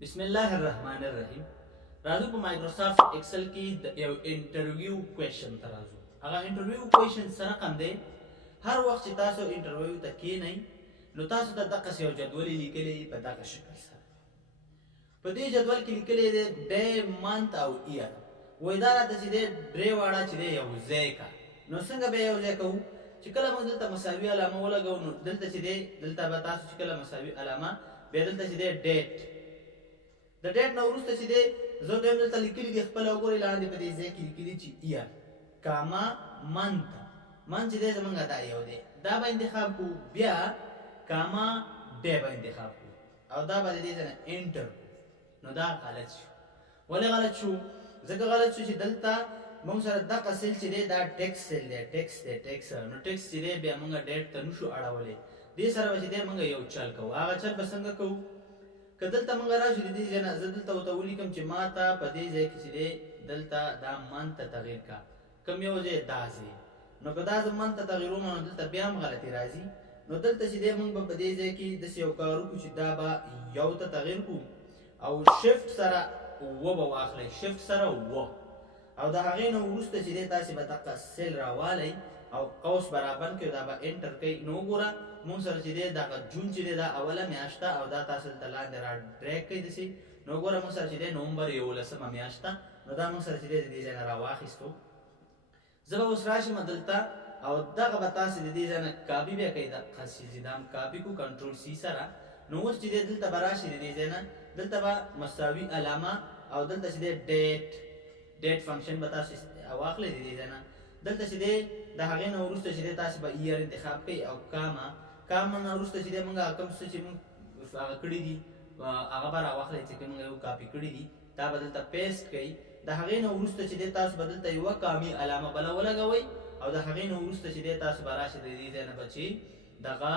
बिस्मिल्लाहिर्रहमानिर्रहीम। राजू को Microsoft Excel की इंटरव्यू क्वेश्चन था राजू अगर इंटरव्यू क्वेश्चन सर कंदे हर वक्त तासो इंटरव्यू तक की नहीं नो तासो तक दक से जदवल लिखले पता का शक्ल सर पदे जदवल की लिखले दे डे मंथ और ईयर वो इदारा तसिदे ड्रे वाड़ा चिदे यौजे का नो संग बे यौजे को चिकला मो दलता मसावी अलामा वला गौ नो दलता चिदे दलता बतासो चिकला मसावी अलामा बे दलता चिदे डेट د ډیټ نو وروسته چې دی زه دویم دلته لیکلي دي خپله وګورئ لاندې په دې ځای کې لیکلي چې ایار کاما منت چې دی زمونږ دا یو دی دا به انتخاب کړو بیا کاما ډی به انتخاب کړو او دا به د دې ځای نه انټر نو دا غلط شو ولې غلط شو ځکه غلط شو چې دلته مونږ سره دغه سیل چې دی دا ټیکس سیل دی ټیکس نو ټیکس چې دی بیا مونږ ډیټ ته نشو اړولی دې سره به چې دی مونږ یو چل کوو هغه چل به څنګه کوو که دلته مونږ راشو د دې ځای نه زه دلته ورته ولیکم چې ما ته په دې ځای کې چې دی دلته دا منت ته تغیر کا کوم یو ځای دا ځای نو که دا زه منت ته تغیر ومه نو دلته بیا هم غلطي راځي نو دلته چې دی مونږ به په دې ځای کې داسې یو کار وکړو چې دا به یو ته تغیر کړو او شفت سره اوه به واخلئ شفت سره اوه او د هغې نه وروسته چې دی تاسې به دقه سیل راوالی او قوس برابر کړئ دا به انټر کوئ نو وګوره مونږ سره چې دی دغه جون چې دی دا اوله میاشت ده او دا تاسو دلته لاندې را ډریګ کوئ داسې نو وګوره مونږ سره چې دی نومبر 11مه میاشت ده نو دا مونږ سره چې دی د دې ځای نه راواخیستو زه به اوس راشم دلته او دغه به تاسې د دې ځای نه کاپي بیا کوئ دقه چې دا هم کاپي کړو کنټرول سی سره نو اوس چې دی دلته به راشي د دې ځای نه دلته به مساوي علامه او دلته چې دی ډیټ فنکشن به تاسو واخلئ د دې ځای نه دلته چې دی د هغې نه وروسته چې دی تاسې به ایئر انتخاب کوئ او کاما نه وروسته چې دی مونږ کوم څه چې مونږ هغه کړي دي هغه به راواخلئ چې مونږ یو کاپي کړي دي دا به دلته پیسټ کوئ د هغې نه وروسته چې دی تاسو به دلته یوه کامي علامه بله ولګوئ او د هغې نه وروسته چې دی تاسو به راشئ د دې ځای نه به چې دغه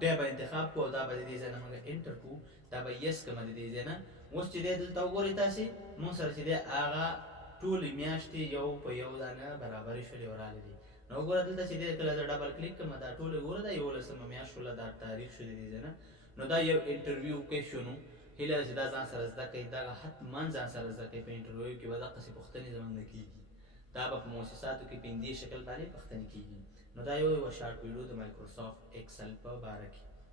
ډی به انتخاب کړو او دا به د دې ځای نه مونږ انټر کړو دا به یس کړمه د دې ځای نه اوس چې دی دلته وګورئ تاسې مونږ سره چې دی هغه ټولې میاشتې یو په یو دانه برابرې شولې او راغلې دي نو وګوره دلته چې دی کله زه ډبل کلیک کړم دا ټولې وګوره دا 11مه میاشت شوله دا تاریخ شو د دې ځای نه نو دا یو انټرویو کویشن و هیله ده چې دا ځان سره زده کوئ دغه حتما ځان سره زده کوئ په انټرویو کې به دقسې پوښتنې زموږ نه کېږي دا به په مؤسساتو کې په همدې شکل باندې پوښتنې کېږي نو دا یو شارټ ویډیو د مایکروسافټ ایکسل په باره کې